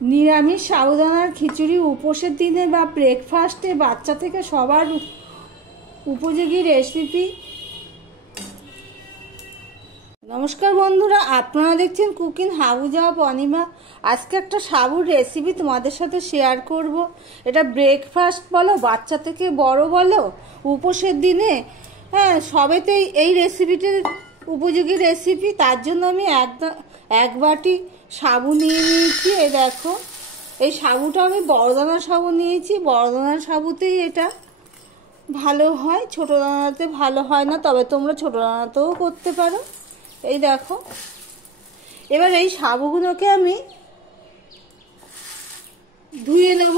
নিরামিষ সাবুদানার খিচুড়ি উপোসের দিনে বা ব্রেকফাস্টে বাচ্চা থেকে সবার উপযোগী রেসিপি। নমস্কার বন্ধুরা, আপনারা দেখছেন কুকিং হাউজা অনিমা। আজকে একটা সাবুর রেসিপি তোমাদের সাথে শেয়ার করব। এটা ব্রেকফাস্ট বলো, বাচ্চা থেকে বড় বলো, উপোসের দিনে সবেতেই এই রেসিপিটির উপযোগী রেসিপি। তার জন্য আমি এক বাটি সাবু নিয়ে নিয়েছি। এই দেখো, এই সাবুটা আমি বড়দানার সাবু নিয়েছি। বড়দানার সাবুতেই এটা ভালো হয়, ছোটো দানাতে ভালো হয় না, তবে তোমরা ছোটো দানাতেও করতে পারো। এই দেখো, এবার এই সাবুগুলোকে আমি ধুয়ে নেব,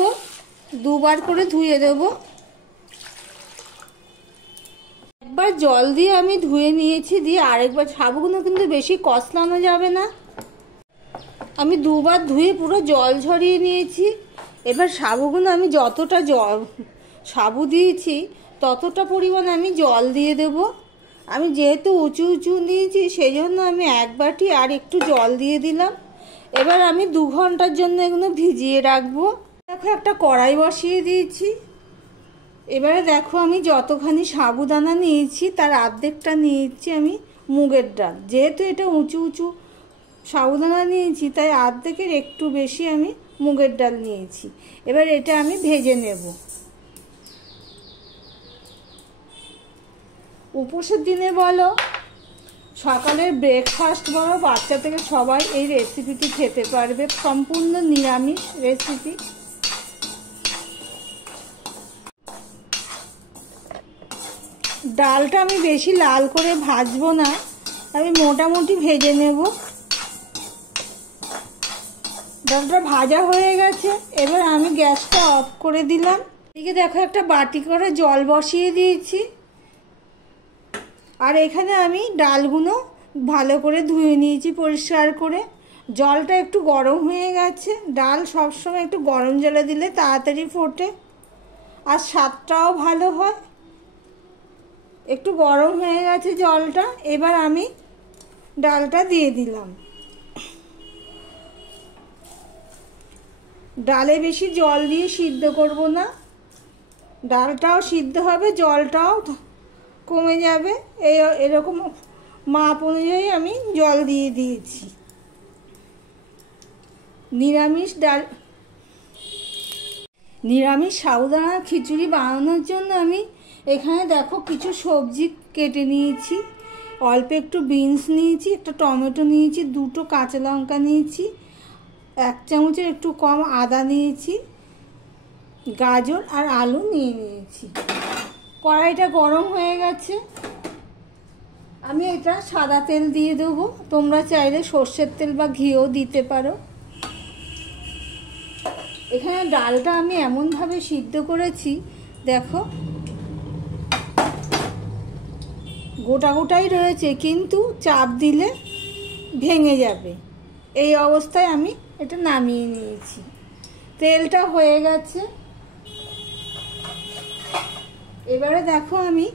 দুবার করে ধুয়ে দেব। একবার জল দিয়ে আমি ধুয়ে নিয়েছি, দিয়ে আরেকবার। সাবুগুলো কিন্তু বেশি কষলানো যাবে না। আমি দুবার ধুয়ে পুরো জল ঝরিয়ে নিয়েছি। এবার সাবুগুলো আমি যতটা সাবু দিয়েছি ততটা পরিমাণ আমি জল দিয়ে দেব। আমি যেহেতু উঁচু উঁচু নিয়েছি সেই জন্য আমি এক বাটি আর একটু জল দিয়ে দিলাম। এবার আমি 2 ঘন্টার জন্য এগুলো ভিজিয়ে রাখবো। দেখো, একটা কড়াই বসিয়ে দিয়েছি। এবারে দেখো, আমি যতখানি সাবুদানা নিয়েছি তার অর্ধেকটা নিয়েছি আমি মুগের ডাল। যেহেতু এটা উঁচু উঁচু সাবুদানা নিয়েছি তাই অর্ধেকের একটু বেশি আমি মুগের ডাল নিয়েছি। এবার এটা আমি ভেজে নেব। উপোসের দিনে বলো, সকালের ব্রেকফাস্ট বলো, বাচ্চা থেকে সবাই এই রেসিপিটি খেতে পারবে। সম্পূর্ণ নিরামিষ রেসিপি। ডালটা আমি বেশি লাল করে ভাজবো না, আমি মোটামুটি ভেজে নেব। ডালটা ভাজা হয়ে গেছে, এবার আমি গ্যাসটা অফ করে দিলাম। এদিকে দেখো, একটা বাটি করে জল বসিয়ে দিয়েছি। আর এখানে আমি ডালগুলো ভালো করে ধুয়ে নিয়েছি পরিষ্কার করে। জলটা একটু গরম হয়ে গেছে। ডাল সবসময় একটু গরম জলে দিলে তাড়াতাড়ি ফোটে আর স্বাদটাও ভালো হয়। একটু গরম হয়ে গেছে জলটা। এবার আমি ডালটা দিয়ে দিলাম। ডালে বেশি জল দিয়ে সিদ্ধ করব না, ডালটাও সিদ্ধ হবে, জলটাও কমে যাবে। এরকম মাপ অনুযায়ী আমি জল দিয়ে দিয়েছি। নিরামিষ সাবুদানার খিচুড়ি বানানোর জন্য আমি এখানে দেখো কিছু সবজি কেটে নিয়েছি। অল্প একটু বিনস নিয়েছি, একটা টমেটো নিয়েছি, 2টো কাঁচা লঙ্কা নিয়েছি, 1 চামচের একটু কম আদা নিয়েছি, গাজর আর আলু নিয়েছি। কড়াইটা গরম হয়ে গেছে, আমি এটা সাদা তেল দিয়ে দেবো। তোমরা চাইলে সর্ষের তেল বা ঘিও দিতে পারো। এখানে ডালটা আমি এমনভাবে সিদ্ধ করেছি, দেখো গোটা গোটাই রয়েছে, কিন্তু চাপ দিলে ভেঙে যাবে। এই অবস্থায় আমি এটা নামিয়ে নিয়েছি। তেলটা হয়ে গেছে। এবারে দেখো, আমি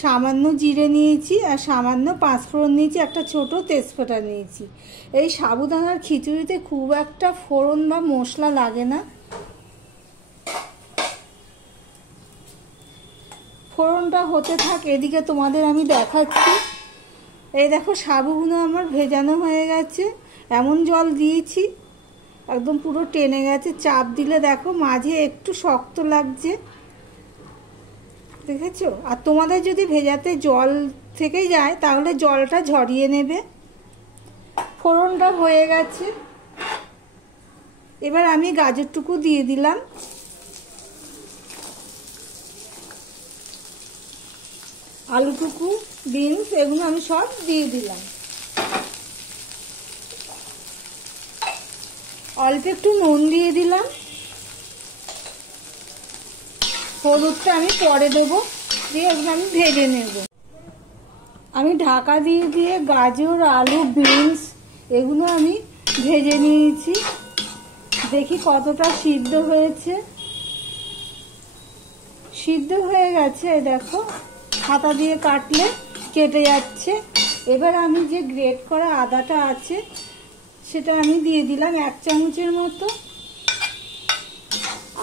সামান্য জিরে নিয়েছি আর সামান্য 5 ফোড়ন নিয়েছি, একটা ছোট তেজপাতা নিয়েছি। এই সাবুদানার খিচুড়িতে খুব একটা ফোড়ন বা মশলা লাগে না। ফোড়নটা হতে থাক, এদিকে তোমাদের আমি দেখাচ্ছি। এই দেখো, সাবুগুলো আমার ভেজানো হয়ে গেছে। এমন জল দিয়েছি একদম পুরো টেনে গেছে। চাপ দিলে দেখো মাঝে একটু শক্ত লাগছে, দেখেছো? আর তোমাদের যদি ভেজাতে জল থেকে যায় তাহলে জলটা ঝরিয়ে নেবে। ফোড়নটা হয়ে গেছে, এবার আমি গাজরটুকু দিয়ে দিলাম। আলুটুকু, বিনস, এগুলো আমি সব দিয়ে দিলাম। অল্প একটু নুন দিয়ে দিলাম। হলুদটা আমি পরে দেবো, দিয়ে এগুলো আমি ভেজে নেব। আমি ঢাকা দিয়ে দিয়ে গাজর, আলু, বিনস এগুলো আমি ভেজে নিয়েছি। দেখি কতটা সিদ্ধ হয়েছে। সিদ্ধ হয়ে গেছে, দেখো হাতা দিয়ে কাটলে কেটে যাচ্ছে। এবার আমি যে গ্রেট করা আদাটা আছে সেটা আমি দিয়ে দিলাম 1 চামচের মতো।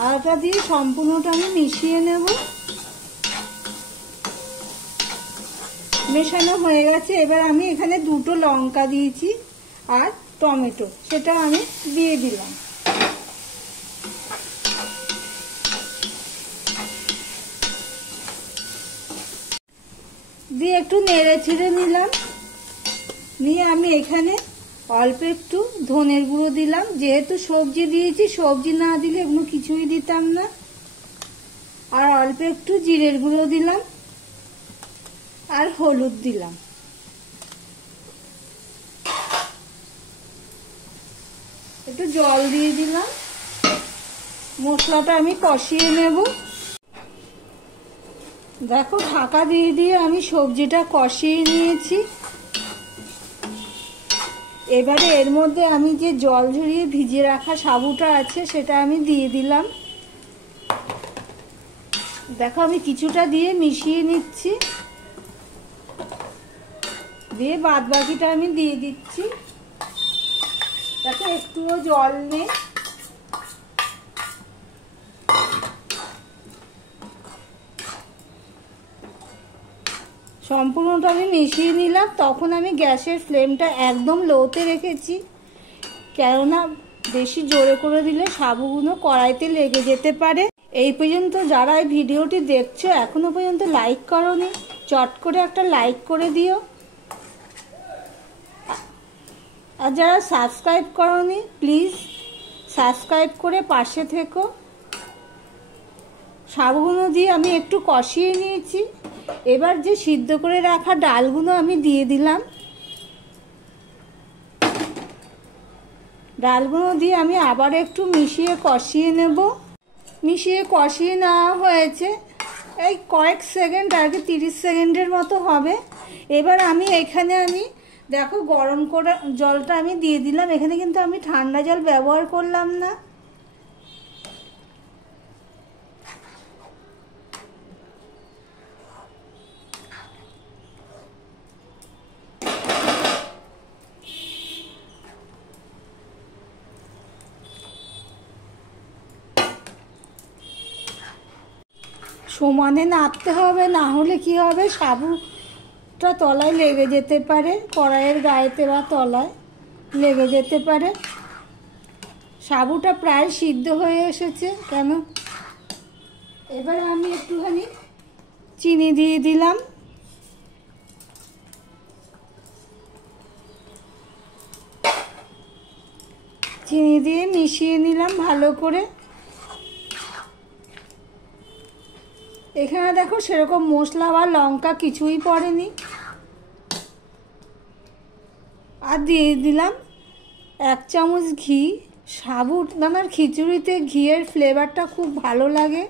আটা দিয়ে সম্পূর্ণটা আমি মিশিয়ে নেব। মেশানো হয়ে গেছে। এবার আমি এখানে 2টো লঙ্কা দিয়েছি আর টমেটো, সেটা আমি দিয়ে দিলাম। দিয়ে একটু নেড়ে ছেড়ে নিলাম। নিয়ে আমি এখানে অল্প একটু ধনের গুঁড়ো দিলাম। যেহেতু সবজি দিয়েছি, সবজি না দিলে এগুলো কিছুই দিতাম না। আর অল্প একটু জিরের গুঁড়ো দিলাম আর হলুদ দিলাম। একটু জল দিয়ে দিলাম। মশলাটা আমি কষিয়ে নেব। দেখো, ঢাকা দিয়ে দিয়ে আমি সবজিটা কষিয়ে নিয়েছি। এবারে এর মধ্যে আমি যে জল ঝরিয়ে ভিজিয়ে রাখা সাবুটা আছে সেটা আমি দিয়ে দিলাম। দেখো, আমি কিছুটা দিয়ে মিশিয়ে নিচ্ছি। দিয়ে বাদ বাকিটা আমি দিয়ে দিচ্ছি। দেখো, একটুও জল নেই। সম্পূর্ণটা আমি মিশিয়ে নিলাম। তখন আমি গ্যাসের ফ্লেমটা একদম লোতে রেখেছি, কেননা বেশি জোরে করে দিলে সাবুগুলো কড়াইতে লেগে যেতে পারে। এই পর্যন্ত যারা এই ভিডিওটি দেখছো এখনো পর্যন্ত লাইক করোনি, চট করে একটা লাইক করে দিও। আর যারা সাবস্ক্রাইব করোনি, প্লিজ সাবস্ক্রাইব করে পাশে থেকো। সাবুগুলো দিয়ে আমি একটু কষিয়ে নিয়েছি। এবার যে সিদ্ধ করে রাখা ডালগুলো আমি দিয়ে দিলাম। ডালগুলো দিয়ে আমি আবার একটু মিশিয়ে কষিয়ে নেব। মিশিয়ে কষিয়ে নেওয়া হয়েছে এই কয়েক সেকেন্ড, আর কি 30 সেকেন্ডের মতো হবে। এবার আমি এখানে দেখো গরম করে জলটা আমি দিয়ে দিলাম। এখানে কিন্তু আমি ঠান্ডা জল ব্যবহার করলাম না। সমানে নাড়তে হবে, না হলে কি হবে, সাবুটা তলায় লেগে যেতে পারে, কড়াইয়ের গায়েতে বা তলায় লেগে যেতে পারে। সাবুটা প্রায় সিদ্ধ হয়ে এসেছে কেন। এবার আমি একটুখানি চিনি দিয়ে দিলাম। চিনি দিয়ে মিশিয়ে নিলাম ভালো করে। এখানে দেখো সেরকম মশলা বা লঙ্কা কিছুই পড়েনি। আর দিয়ে দিলাম 1 চামচ ঘি। সাবুদানার খিচুড়িতে ঘিয়ের ফ্লেভারটা খুব ভালো লাগে।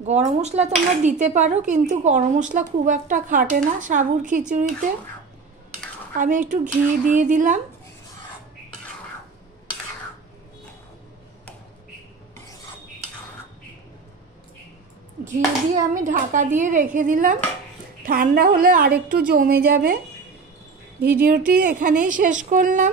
গরম মশলা তোমরা দিতে পারো, কিন্তু গরম মশলা খুব একটা খাটে না সাবুর খিচুড়িতে। আমি একটু ঘি দিয়ে দিলাম। ঘি দিয়ে আমি ঢাকা দিয়ে রেখে দিলাম। ঠান্ডা হলে আরেকটু জমে যাবে। ভিডিওটি এখানেই শেষ করলাম।